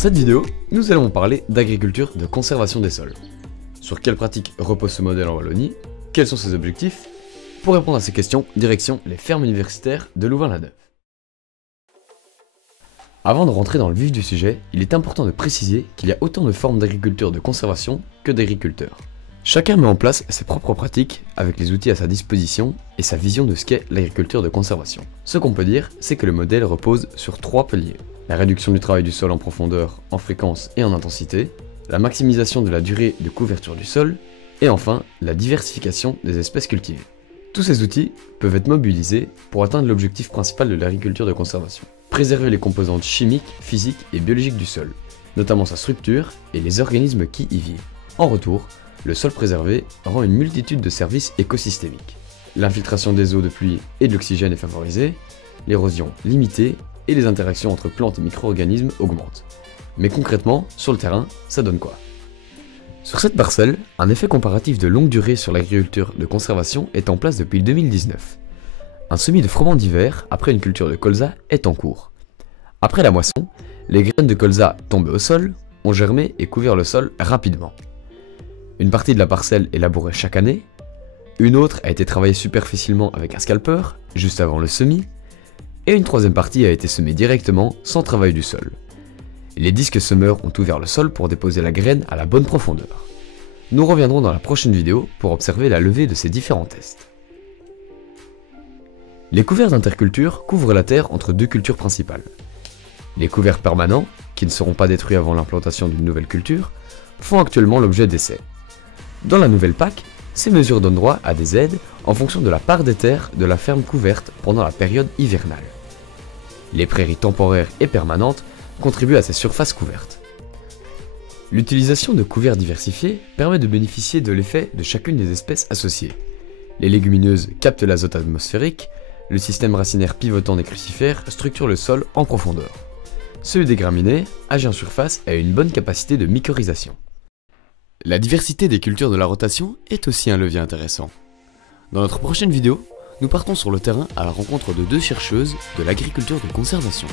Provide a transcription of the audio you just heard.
cette vidéo, nous allons parler d'agriculture de conservation des sols. Sur quelles pratiques repose ce modèle en Wallonie? Quels sont ses objectifs? Pour répondre à ces questions, direction les fermes universitaires de Louvain-la-Neuve. Avant de rentrer dans le vif du sujet, il est important de préciser qu'il y a autant de formes d'agriculture de conservation que d'agriculteurs. Chacun met en place ses propres pratiques avec les outils à sa disposition et sa vision de ce qu'est l'agriculture de conservation. Ce qu'on peut dire, c'est que le modèle repose sur 3 piliers. La réduction du travail du sol en profondeur, en fréquence et en intensité, la maximisation de la durée de couverture du sol, et enfin, la diversification des espèces cultivées. Tous ces outils peuvent être mobilisés pour atteindre l'objectif principal de l'agriculture de conservation. Préserver les composantes chimiques, physiques et biologiques du sol, notamment sa structure et les organismes qui y vivent. En retour, le sol préservé rend une multitude de services écosystémiques. L'infiltration des eaux de pluie et de l'oxygène est favorisée, l'érosion limitée et les interactions entre plantes et micro-organismes augmentent. Mais concrètement, sur le terrain, ça donne quoi? Sur cette parcelle, un effet comparatif de longue durée sur l'agriculture de conservation est en place depuis 2019. Un semis de froment d'hiver après une culture de colza est en cours. Après la moisson, les graines de colza tombées au sol ont germé et couvert le sol rapidement. Une partie de la parcelle est labourée chaque année, une autre a été travaillée superficiellement avec un scalper, juste avant le semis, et une troisième partie a été semée directement sans travail du sol. Les disques semeurs ont ouvert le sol pour déposer la graine à la bonne profondeur. Nous reviendrons dans la prochaine vidéo pour observer la levée de ces différents tests. Les couverts d'interculture couvrent la terre entre 2 cultures principales. Les couverts permanents, qui ne seront pas détruits avant l'implantation d'une nouvelle culture, font actuellement l'objet d'essais. Dans la nouvelle PAC, ces mesures donnent droit à des aides en fonction de la part des terres de la ferme couverte pendant la période hivernale. Les prairies temporaires et permanentes contribuent à ces surfaces couvertes. L'utilisation de couverts diversifiés permet de bénéficier de l'effet de chacune des espèces associées. Les légumineuses captent l'azote atmosphérique, le système racinaire pivotant des crucifères structure le sol en profondeur. Celui des graminées agit en surface et a une bonne capacité de mycorhisation. La diversité des cultures de la rotation est aussi un levier intéressant. Dans notre prochaine vidéo, nous partons sur le terrain à la rencontre de 2 chercheuses de l'agriculture de conservation.